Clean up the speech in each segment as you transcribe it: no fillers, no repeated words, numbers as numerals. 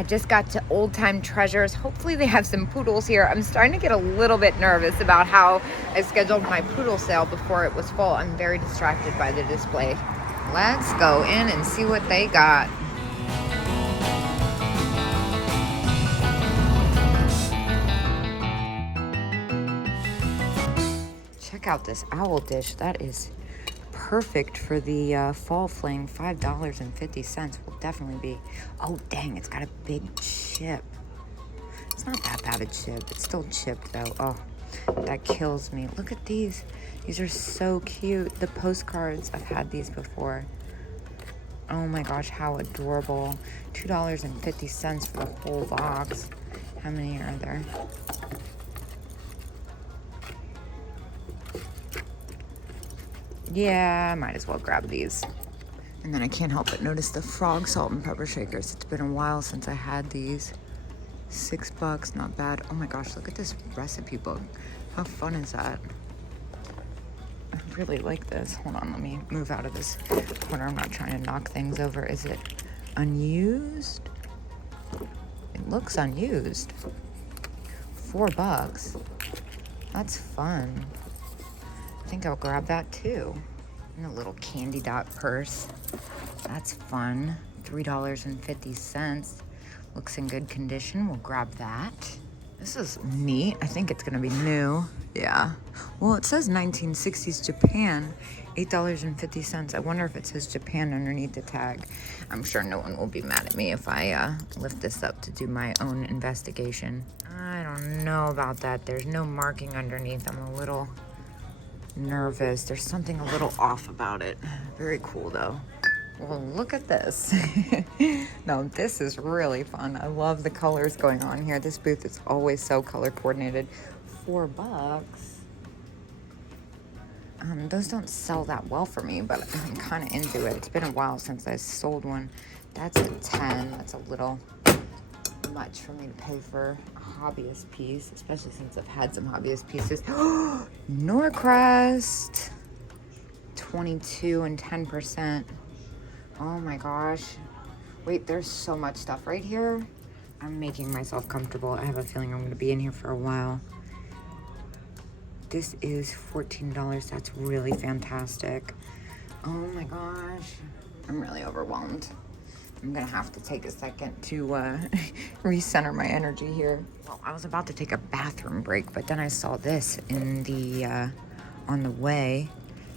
I just got to Old Time Treasures. Hopefully they have some poodles here. I'm starting to get a little bit nervous about how I scheduled my poodle sale before it was full. I'm very distracted by the display. Let's go in and see what they got. Check out this owl dish. That is perfect for the fall fling. $5.50 will definitely be. Oh dang, it's got a big chip. It's not that bad a chip. It's still chipped though. Oh, that kills me. Look at these. These are so cute. The postcards, I've had these before. Oh my gosh, how adorable. $2.50 for the whole box. How many are there? Yeah, I might as well grab these. And then I can't help but notice the frog salt and pepper shakers. It's been a while since I had these. $6, not bad. Oh my gosh, look at this recipe book. How fun is that? I really like this. Hold on, let me move out of this corner. I'm not trying to knock things over. Is it unused? It looks unused. $4. That's fun. I think I'll grab that too. And a little candy dot purse. That's fun. $3.50. Looks in good condition. We'll grab that. This is neat. I think it's gonna be new. Yeah. Well, it says 1960s Japan. $8.50. I wonder if it says Japan underneath the tag. I'm sure no one will be mad at me if I lift this up to do my own investigation. I don't know about that. There's no marking underneath. I'm a little nervous. There's something a little off about it. Very cool though. Well, look at this. No, this is really fun. I love the colors going on here. This booth is always so color coordinated. $4. Those don't sell that well for me, but I'm kind of into it. It's been a while since I sold one. That's a 10. That's a little much for me to pay for a hobbyist piece, especially since I've had some hobbyist pieces. Norcrest. 22 and 10%. Oh my gosh. Wait, there's so much stuff right here. I'm making myself comfortable. I have a feeling I'm going to be in here for a while. This is $14. That's really fantastic. Oh my gosh. I'm really overwhelmed. I'm going to have to take a second to recenter my energy here. Well, I was about to take a bathroom break, but then I saw this in the on the way.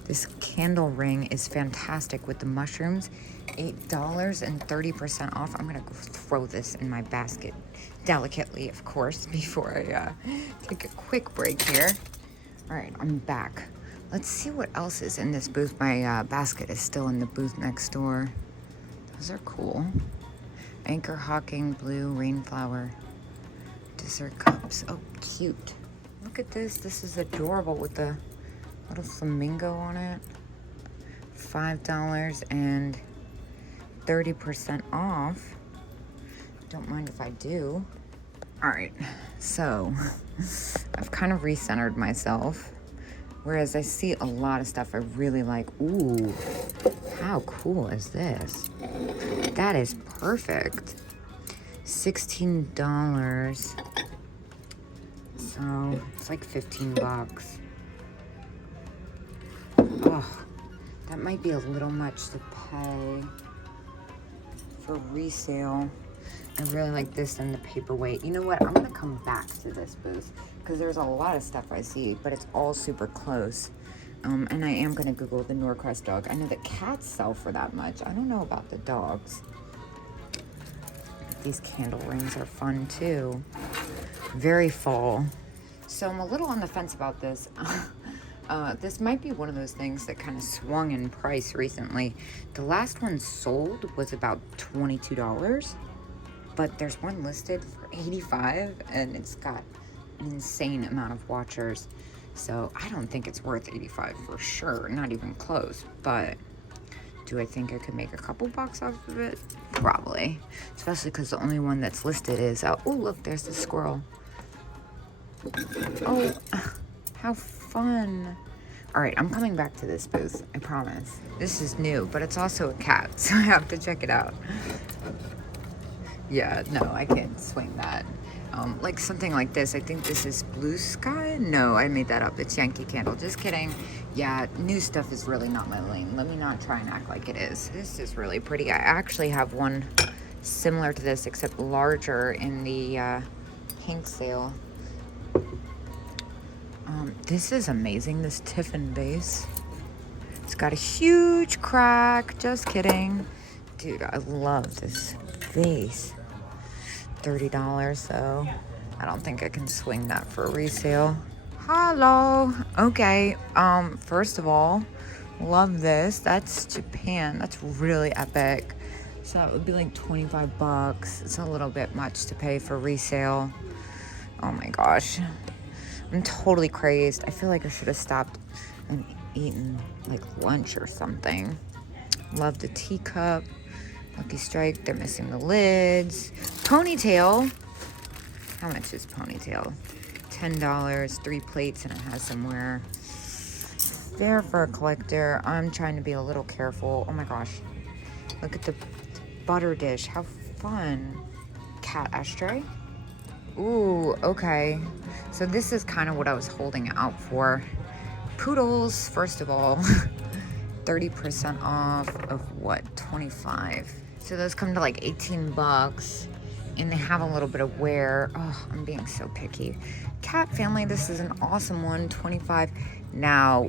This candle ring is fantastic with the mushrooms. $8 and 30% off. I'm gonna throw this in my basket delicately, of course, before I take a quick break here. All right, I'm back. Let's see what else is in this booth. My basket is still in the booth next door. Those are cool. Anchor Hawking Blue Rainflower dessert cups. Oh, cute. Look at this. This is adorable with the little flamingo on it. $5 and 30% off. Don't mind if I do. All right, so I've kind of recentered myself, whereas I see a lot of stuff I really like. Ooh, how cool is this? That is perfect. $16. So it's like $15. Oh, that might be a little much to pay for resale. I really like this and the paperweight. You know what? I'm gonna come back to this booth because there's a lot of stuff I see, but it's all super close. And I am gonna Google the Norcrest dog. I know that cats sell for that much. I don't know about the dogs. These candle rings are fun too. Very fall. So I'm a little on the fence about this. This might be one of those things that kind of swung in price recently. The last one sold was about $22, but there's one listed for $85, and it's got an insane amount of watchers. So I don't think it's worth $85 for sure, not even close. But do I think I could make a couple bucks off of it? Probably, especially because the only one that's listed is, oh look, there's the squirrel. Oh, how fun. All right, I'm coming back to this booth, I promise. This is new, but it's also a cat, so I have to check it out. Yeah, no, I can't swing that. Like something like this. I think this is Blue Sky. No, I made that up. It's Yankee Candle. Just kidding. Yeah, new stuff is really not my lane. Let me not try and act like it is. This is really pretty. I actually have one similar to this, except larger in the pink sale. This is amazing. This Tiffin vase. It's got a huge crack. Just kidding. Dude, I love this vase. $30, so I don't think I can swing that for resale. Hello. Okay. First of all, love this. That's Japan. That's really epic. So that would be like 25 bucks. It's a little bit much to pay for resale. Oh my gosh. I'm totally crazed. I feel like I should have stopped and eaten like lunch or something. Love the teacup. Lucky Strike, they're missing the lids. Ponytail. How much is Ponytail? $10, 3 plates, and it has somewhere. Fair for a collector. I'm trying to be a little careful. Oh my gosh. Look at the butter dish. How fun. Cat ashtray. Ooh, okay. So this is kind of what I was holding out for. Poodles, first of all. 30% off of what? 25. So those come to like 18 bucks, and they have a little bit of wear. Oh, I'm being so picky. Cat family, this is an awesome one, 25. Now,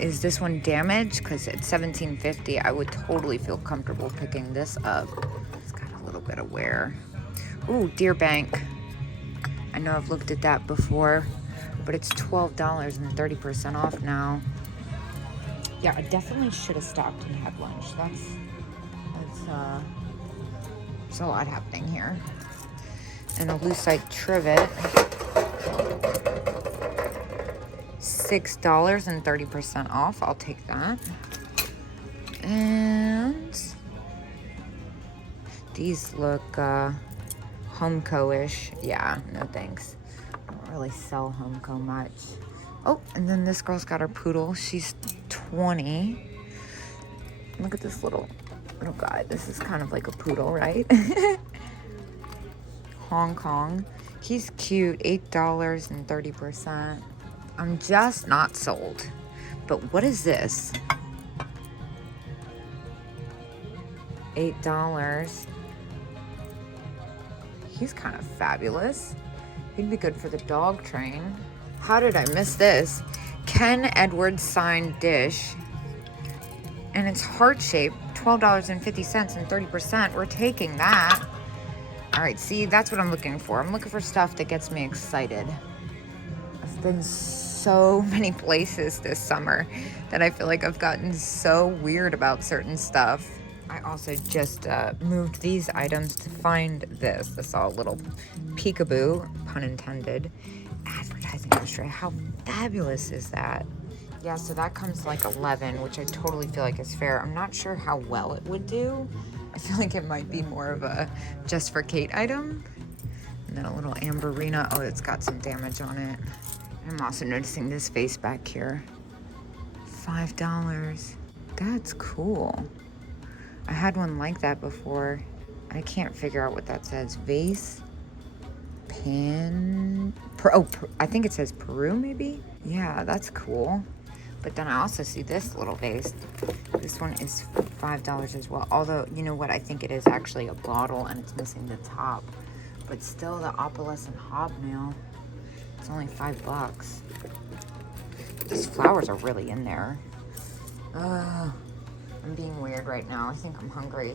is this one damaged? Because it's $17.50. I would totally feel comfortable picking this up. It's got a little bit of wear. Ooh, Deer Bank. I know I've looked at that before, but it's $12 and 30% off now. Yeah, I definitely should have stopped and had lunch. There's a lot happening here. And a lucite trivet. $6 and 30% off. I'll take that. And these look Homeco-ish. Yeah, no thanks. I don't really sell Homeco much. Oh, and then this girl's got her poodle. She's 20. Look at this little guy. This is kind of like a poodle, right? Hong Kong. He's cute. $8 and 30%. I'm just not sold. But what is this? $8. He's kind of fabulous. He'd be good for the dog train. How did I miss this? Ken Edwards signed dish. And it's heart-shaped. $12.50 and 30%. We're taking that. All right, see, that's what I'm looking for. I'm looking for stuff that gets me excited. I've been so many places this summer that I feel like I've gotten so weird about certain stuff. I also just moved these items to find this. I saw a little peekaboo, pun intended, advertising ashtray. How fabulous is that? Yeah, so that comes to like 11, which I totally feel like is fair. I'm not sure how well it would do. I feel like it might be more of a just for Kate item. And then a little Amberina. Oh, it's got some damage on it. I'm also noticing this vase back here. $5. That's cool. I had one like that before. I can't figure out what that says. Vase. I think it says Peru, maybe? Yeah, that's cool. But then I also see this little vase. This one is $5 as well. Although, you know what? I think it is actually a bottle and it's missing the top. But still, the opalescent hobnail. It's only $5. These flowers are really in there. I'm being weird right now. I think I'm hungry.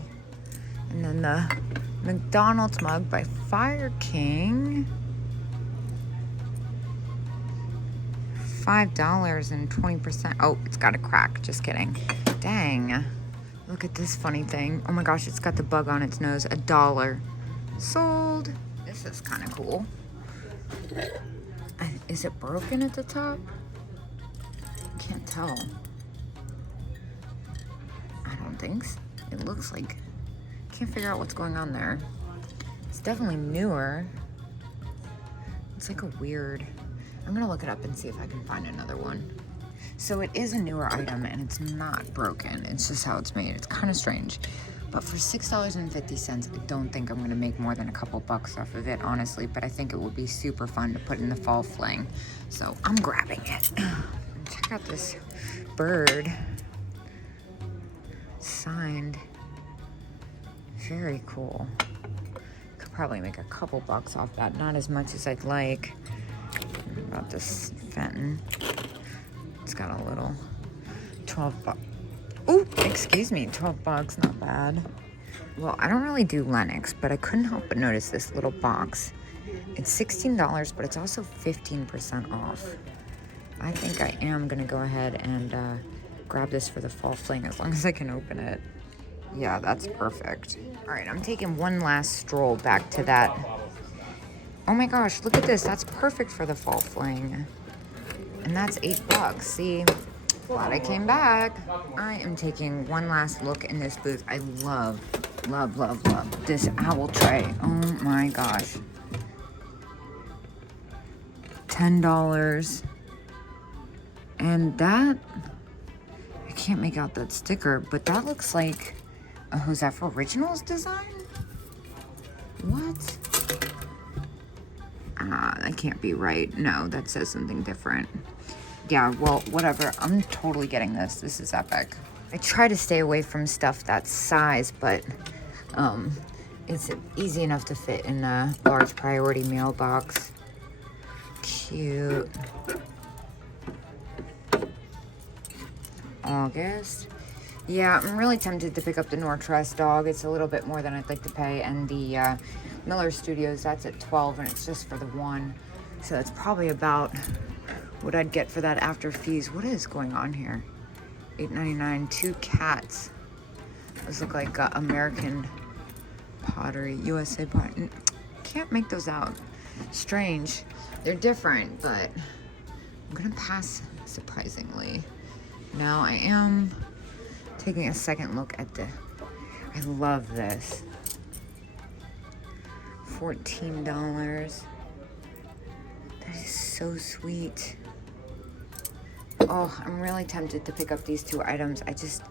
And then the McDonald's mug by Fire King. $5 and 20%. Oh, it's got a crack. Just kidding. Dang. Look at this funny thing. Oh my gosh, it's got the bug on its nose. $1. Sold. This is kind of cool. Is it broken at the top? Can't tell. I don't think so. It looks like... Can't figure out what's going on there. It's definitely newer. It's like a weird... I'm gonna look it up and see if I can find another one. So it is a newer item and it's not broken. It's just how it's made. It's kind of strange. But for $6.50, I don't think I'm gonna make more than a couple bucks off of it, honestly, but I think it will be super fun to put in the fall fling. So I'm grabbing it. Check out this bird. Signed. Very cool. Could probably make a couple bucks off that. Not as much as I'd like. About this Fenton. It's got a little 12 bucks. Oh, excuse me, 12 bucks, not bad. Well, I don't really do Lennox, but I couldn't help but notice this little box. It's $16, but it's also 15% off. I think I am gonna go ahead and grab this for the fall fling as long as I can open it. Yeah, that's perfect. All right, I'm taking one last stroll back to that. Oh my gosh, look at this. That's perfect for the fall fling. And that's $8. See, glad I came back. I am taking one last look in this booth. I love this owl tray. Oh my gosh. $10. And that, I can't make out that sticker, but that looks like a Joseph Originals design? What? That can't be right. No, that says something different. Yeah, well, whatever. I'm totally getting this. This is epic. I try to stay away from stuff that size, but it's easy enough to fit in a large priority mailbox. Cute. August. Yeah, I'm really tempted to pick up the Northwest dog. It's a little bit more than I'd like to pay. And the Miller Studios, that's at $12, and it's just for the one. So that's probably about what I'd get for that after fees. What is going on here? $8.99, 2 cats. Those look like American pottery, USA pottery. Can't make those out. Strange. They're different, but I'm gonna pass surprisingly. Now I am taking a second look at I love this. $14. That is so sweet. Oh, I'm really tempted to pick up these two items. I just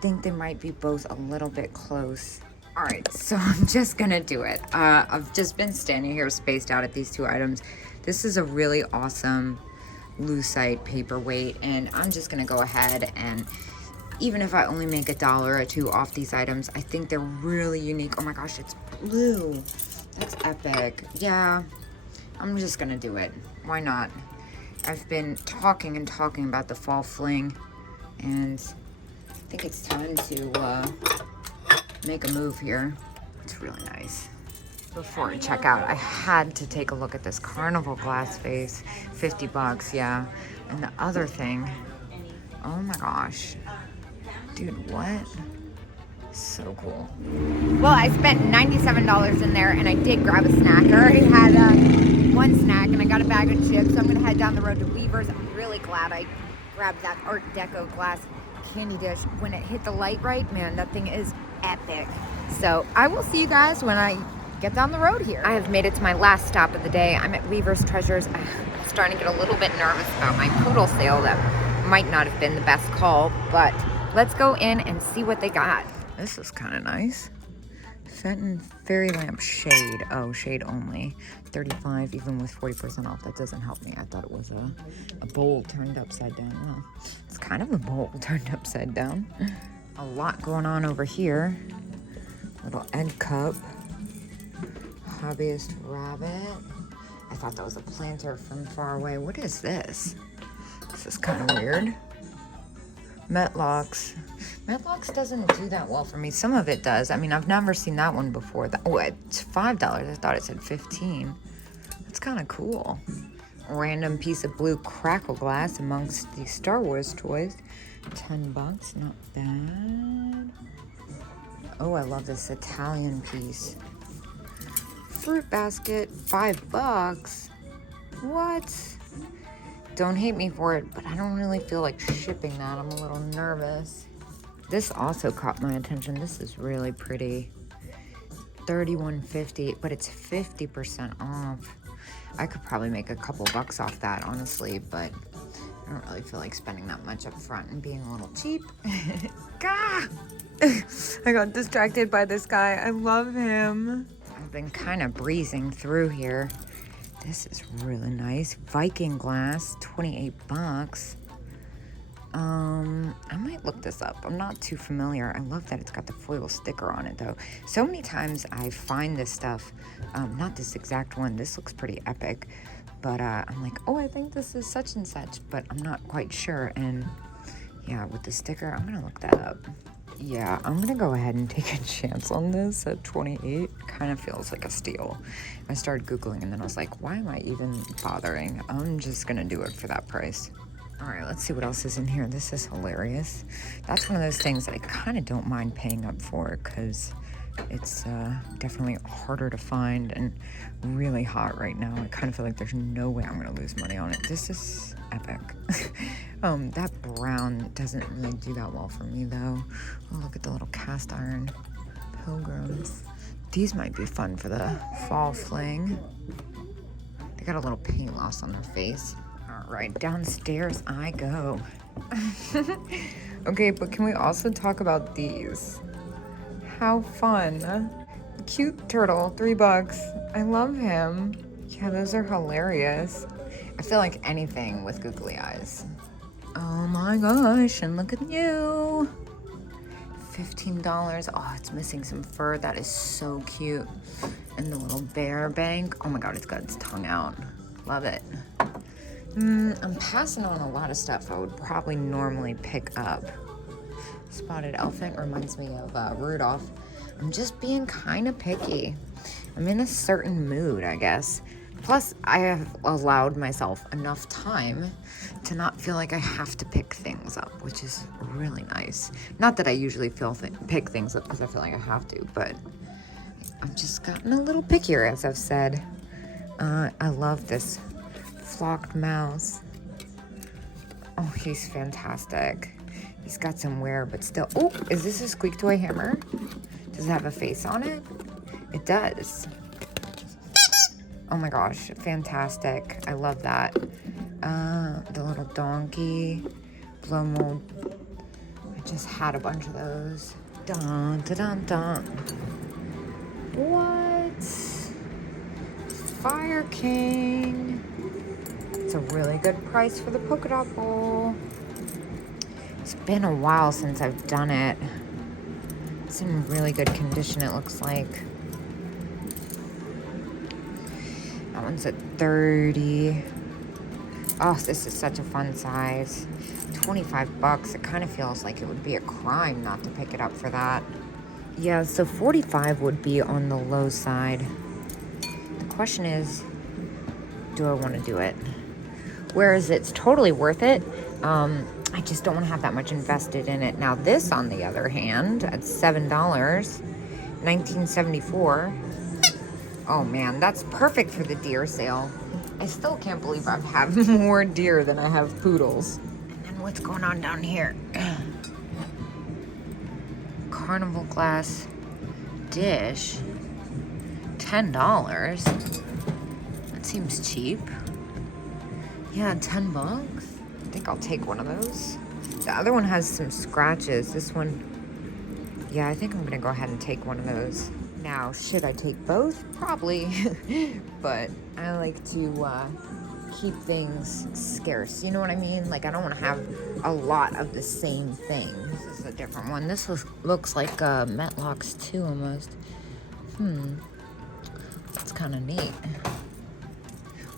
think they might be both a little bit close. All right, so I'm just gonna do it. I've just been standing here spaced out at these two items. This is a really awesome lucite paperweight, and I'm just gonna go ahead and even if I only make $1 or $2 off these items, I think they're really unique. Oh my gosh, it's blue. That's epic. Yeah, I'm just gonna do it. Why not? I've been talking about the fall fling, and I think it's time to make a move here. It's really nice. Before I check out, I had to take a look at this carnival glass vase. $50, yeah. And the other thing, oh my gosh. Dude, what? So cool. Well, I spent $97 in there, and I did grab a snack. I already had one snack, and I got a bag of chips, so I'm gonna head down the road to Weaver's. I'm really glad I grabbed that Art Deco glass candy dish. When it hit the light right, man, that thing is epic. So I will see you guys when I get down the road here. I have made it to my last stop of the day. I'm at Weaver's Treasures. I'm starting to get a little bit nervous about my poodle sale. That might not have been the best call, but let's go in and see what they got. This is kind of nice. Fenton Fairy Lamp Shade. Oh, shade only. $35, even with 40% off. That doesn't help me. I thought it was a bowl turned upside down. Well, it's kind of a bowl turned upside down. A lot going on over here. Little egg cup. Hobbyist rabbit. I thought that was a planter from far away. What is this? This is kind of weird. Metlocks. Metlocks doesn't do that well for me. Some of it does. I mean, I've never seen that one before. Oh, it's $5. I thought it said $15. That's kind of cool. A random piece of blue crackle glass amongst the Star Wars toys. $10. Not bad. Oh, I love this Italian piece. Fruit basket. $5. What? Don't hate me for it, but I don't really feel like shipping that. I'm a little nervous. This also caught my attention. This is really pretty. $31.50, but it's 50% off. I could probably make a couple bucks off that, honestly, but I don't really feel like spending that much up front and being a little cheap. Gah! I got distracted by this guy. I love him. I've been kind of breezing through here. This is really nice. Viking glass, 28 bucks. I might look this up. I'm not too familiar. I love that it's got the foil sticker on it though. So many times I find this stuff, not this exact one. This looks pretty epic, but I'm like, oh, I think this is such and such, but I'm not quite sure. And yeah, with the sticker, I'm gonna look that up. Yeah, I'm gonna go ahead and take a chance on this at 28. Kind of feels like a steal. I started Googling and then I was like, why am I even bothering? I'm just gonna do it for that price. All right, let's see what else is in here. This is hilarious. That's one of those things that I kind of don't mind paying up for because it's definitely harder to find and really hot right now. I kind of feel like there's no way I'm gonna lose money on it. This is epic. That brown doesn't really do that well for me though. Oh, look at the little cast iron pilgrims. These might be fun for the fall fling. They got a little paint loss on their face. All right, downstairs I go. Okay, but can we also talk about these? How fun. Cute turtle, $3. I love him. Yeah, those are hilarious. I feel like anything with googly eyes. Oh my gosh, and look at you. $15. Oh, it's missing some fur. That is so cute. And the little bear bank. Oh my God, it's got its tongue out. Love it. I'm passing on a lot of stuff I would probably normally pick up. Spotted elephant reminds me of Rudolph. I'm just being kind of picky. I'm in a certain mood, I guess. Plus, I have allowed myself enough time to not feel like I have to pick things up, which is really nice. Not that I usually pick things up because I feel like I have to, but I've just gotten a little pickier, as I've said. I love this flocked mouse. Oh, he's fantastic. He's got some wear, but still. Oh, is this a squeak toy hammer? Does it have a face on it? It does. Oh my gosh, fantastic. I love that. The little donkey, blow mold. I just had a bunch of those. Dun, dun, dun, dun. What? Fire King. It's a really good price for the polka dot bowl. It's been a while since I've done it. It's in really good condition, it looks like. That one's at 30. Oh, this is such a fun size. 25 bucks. It kind of feels like it would be a crime not to pick it up for that. Yeah, so 45 would be on the low side. The question is, do I want to do it? Whereas it's totally worth it. I just don't want to have that much invested in it. Now this, on the other hand, at $7, 1974. Oh man, that's perfect for the deer sale. I still can't believe I have more deer than I have poodles. And then what's going on down here? Carnival glass dish, $10. That seems cheap. Yeah, 10 bucks. I think I'll take one of those. The other one has some scratches. This one, yeah, I think I'm gonna go ahead and take one of those. Now, should I take both? Probably, but I like to keep things scarce. You know what I mean? Like, I don't want to have a lot of the same thing. This is a different one. This looks like Metlocks too, almost. That's kind of neat.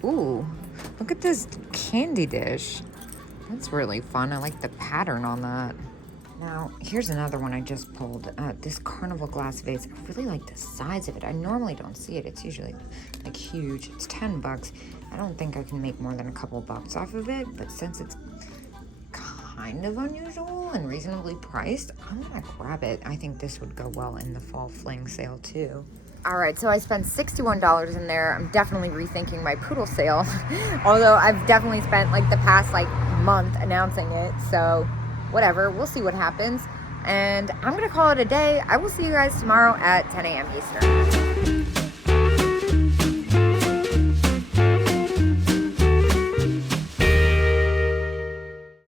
Ooh, look at this candy dish. That's really fun. I like the pattern on that. Now, here's another one I just pulled. This carnival glass vase. I really like the size of it. I normally don't see it. It's usually like huge. It's 10 bucks. I don't think I can make more than a couple bucks off of it, but since it's kind of unusual and reasonably priced, I'm gonna grab it. I think this would go well in the fall fling sale too. All right, so I spent $61 in there. I'm definitely rethinking my poodle sale. Although I've definitely spent like the past month announcing it. So whatever, we'll see what happens. And I'm gonna call it a day. I will see you guys tomorrow at 10 a.m. Eastern.